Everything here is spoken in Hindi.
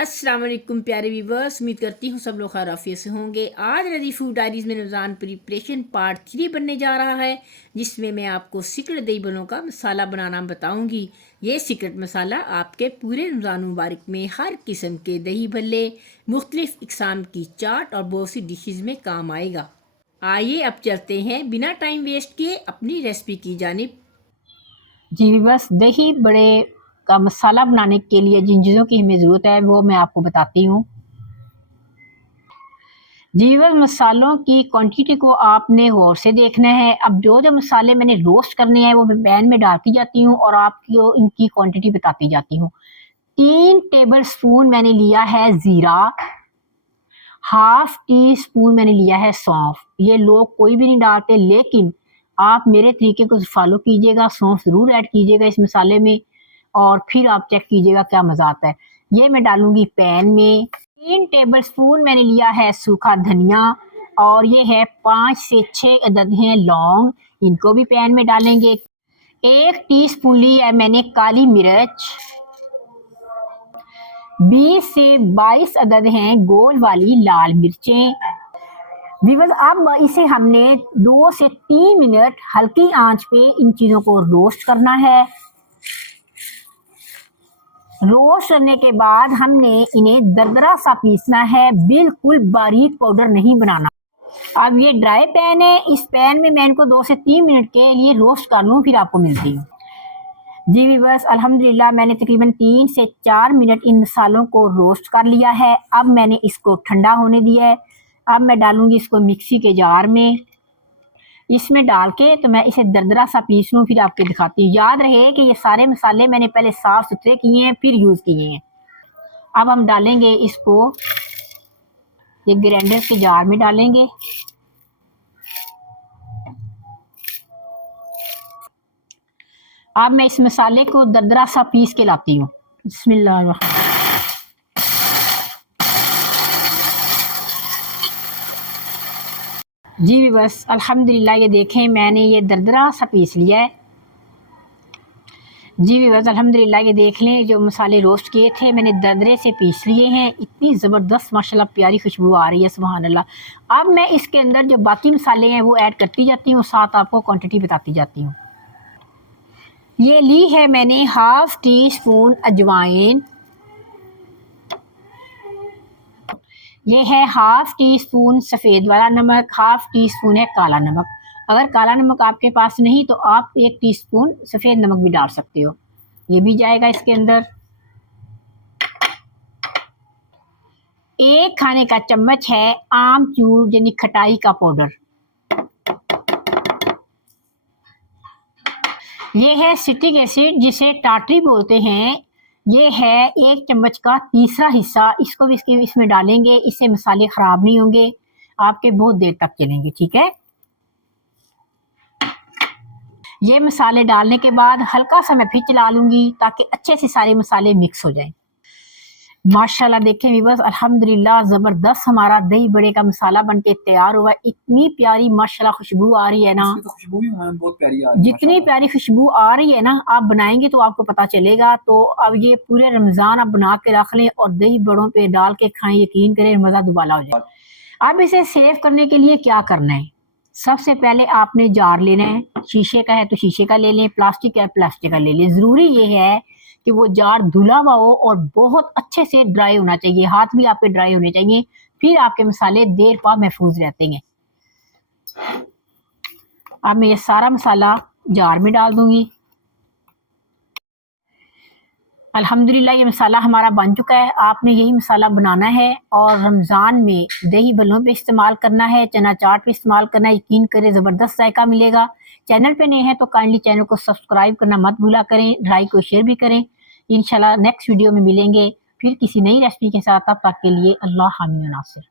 अस्सलाम वालेकुम प्यारे व्यूवर्स, उम्मीद करती हूँ सब लोग खैरियत से होंगे। आज रजी फूड डायरीज़ में रमज़ान प्रिपरेशन पार्ट 3 बनने जा रहा है, जिसमें मैं आपको सीक्रेट दही भल्लों का मसाला बनाना बताऊंगी। ये सीक्रेट मसाला आपके पूरे रमज़ान मुबारक में हर किस्म के दही भल्ले, मुख्तलिफ इकसाम की चाट और बहुत सी डिशेज़ में काम आएगा। आइए अब चलते हैं बिना टाइम वेस्ट किए अपनी रेसिपी की जानिब। जी बस दही बड़े का मसाला बनाने के लिए जिन चीज़ों की हमें ज़रूरत है वो मैं आपको बताती हूँ। जी बस मसालों की क्वांटिटी को आपने गौर से देखना है। अब जो जो मसाले मैंने रोस्ट करने हैं वो मैं पैन में डालती जाती हूँ और आपको इनकी क्वांटिटी बताती जाती हूँ। 3 टेबल स्पून मैंने लिया है ज़ीरा, हाफ टी स्पून मैंने लिया है सौंफ। ये लोग कोई भी नहीं डालते, लेकिन आप मेरे तरीके को फॉलो कीजिएगा, सौंफ ज़रूर ऐड कीजिएगा इस मसाले में और फिर आप चेक कीजिएगा क्या मज़ा आता है। ये मैं डालूंगी पैन में। 3 टेबल स्पून मैंने लिया है सूखा धनिया और ये है 5 से 6 अदद हैं लौंग, इनको भी पैन में डालेंगे। 1 टीस्पून ली है मैंने काली मिर्च। 20 से 22 अदद हैं गोल वाली लाल मिर्चें। व्यूअर्स अब इसे हमने 2 से 3 मिनट हल्की आंच पे इन चीज़ों को रोस्ट करना है। रोस्ट करने के बाद हमने इन्हें दरदरा सा पीसना है, बिल्कुल बारीक पाउडर नहीं बनाना। अब ये ड्राई पैन है, इस पैन में मैं इनको 2 से 3 मिनट के लिए रोस्ट कर लूँ, फिर आपको मिलती हूँ। जी व्यूअर्स अल्हम्दुलिल्लाह मैंने तकरीबन 3 से 4 मिनट इन मसालों को रोस्ट कर लिया है। अब मैंने इसको ठंडा होने दिया है। अब मैं डालूंगी इसको मिक्सी के जार में। इसमें डाल के तो मैं इसे दरदरा सा पीस लूँ, फिर आपको दिखाती हूँ। याद रहे कि ये सारे मसाले मैंने पहले साफ सुथरे किए हैं, फिर यूज़ किए हैं। अब हम डालेंगे इसको ये ग्राइंडर के जार में डालेंगे। अब मैं इस मसाले को दरदरा सा पीस के लाती हूँ। बिस्मिल्लाह। जी बस अल्हम्दुलिल्लाह ये देखें मैंने ये दरदरा सा पीस लिया है। जी बस अल्हम्दुलिल्लाह ये देख लें, जो मसाले रोस्ट किए थे मैंने दरदरे से पीस लिए हैं। इतनी ज़बरदस्त माशाल्लाह प्यारी खुशबू आ रही है, सुभान अल्लाह। अब मैं इसके अंदर जो बाकी मसाले हैं वो ऐड करती जाती हूँ, साथ आपको क्वांटिटी बताती जाती हूँ। ये ली है मैंने हाफ टी स्पून अजवाइन, ये है हाफ टी स्पून सफ़ेद वाला नमक, हाफ टी स्पून है काला नमक। अगर काला नमक आपके पास नहीं तो आप 1 टीस्पून सफ़ेद नमक भी डाल सकते हो, ये भी जाएगा इसके अंदर। 1 खाने का चम्मच है आमचूर यानी खटाई का पाउडर। ये है सिट्रिक एसिड जिसे टाटरी बोलते हैं, ये है 1 चम्मच का तीसरा हिस्सा। इसको भी इसमें डालेंगे, इससे मसाले ख़राब नहीं होंगे, आपके बहुत देर तक चलेंगे। ठीक है, ये मसाले डालने के बाद हल्का सा मैं फिर चला लूँगी ताकि अच्छे से सारे मसाले मिक्स हो जाएं। माशाल्लाह देखें व्यूअर्स अल्हम्दुलिल्लाह ज़बरदस्त हमारा दही बड़े का मसाला बनके तैयार हुआ। इतनी प्यारी माशाल्लाह खुशबू आ रही है ना, तो खुशबू भी बहुत प्यारी आ रही है। जितनी प्यारी खुशबू आ रही है ना, आप बनाएंगे तो आपको पता चलेगा। तो अब ये पूरे रमज़ान आप बना के रख लें और दही बड़ों पे डाल के खाएं, यकीन करें मज़ा दुबाला हो जाए। अब इसे सेव करने के लिए क्या करना है, सबसे पहले आपने जार लेना है। शीशे का है तो शीशे का ले लें, प्लास्टिक का है प्लास्टिक का ले लें। ज़रूरी ये है कि वो जार धुला हुआ हो और बहुत अच्छे से ड्राई होना चाहिए, हाथ भी आपके ड्राई होने चाहिए, फिर आपके मसाले देर पा महफूज रहते हैं। अब मैं ये सारा मसाला जार में डाल दूंगी। अल्हम्दुलिल्लाह ये मसाला हमारा बन चुका है। आपने यही मसाला बनाना है और रमज़ान में दही भल्लों पे इस्तेमाल करना है, चना चाट पे इस्तेमाल करना है। यकीन करें ज़बरदस्त जायका मिलेगा। चैनल पे नए हैं तो काइंडली चैनल को सब्सक्राइब करना मत भूला करें, लाइक को शेयर भी करें। इंशाल्लाह नेक्स्ट वीडियो में मिलेंगे फिर किसी नई रेसिपी के साथ। तब तक के लिए अल्लाह हामी नासिर।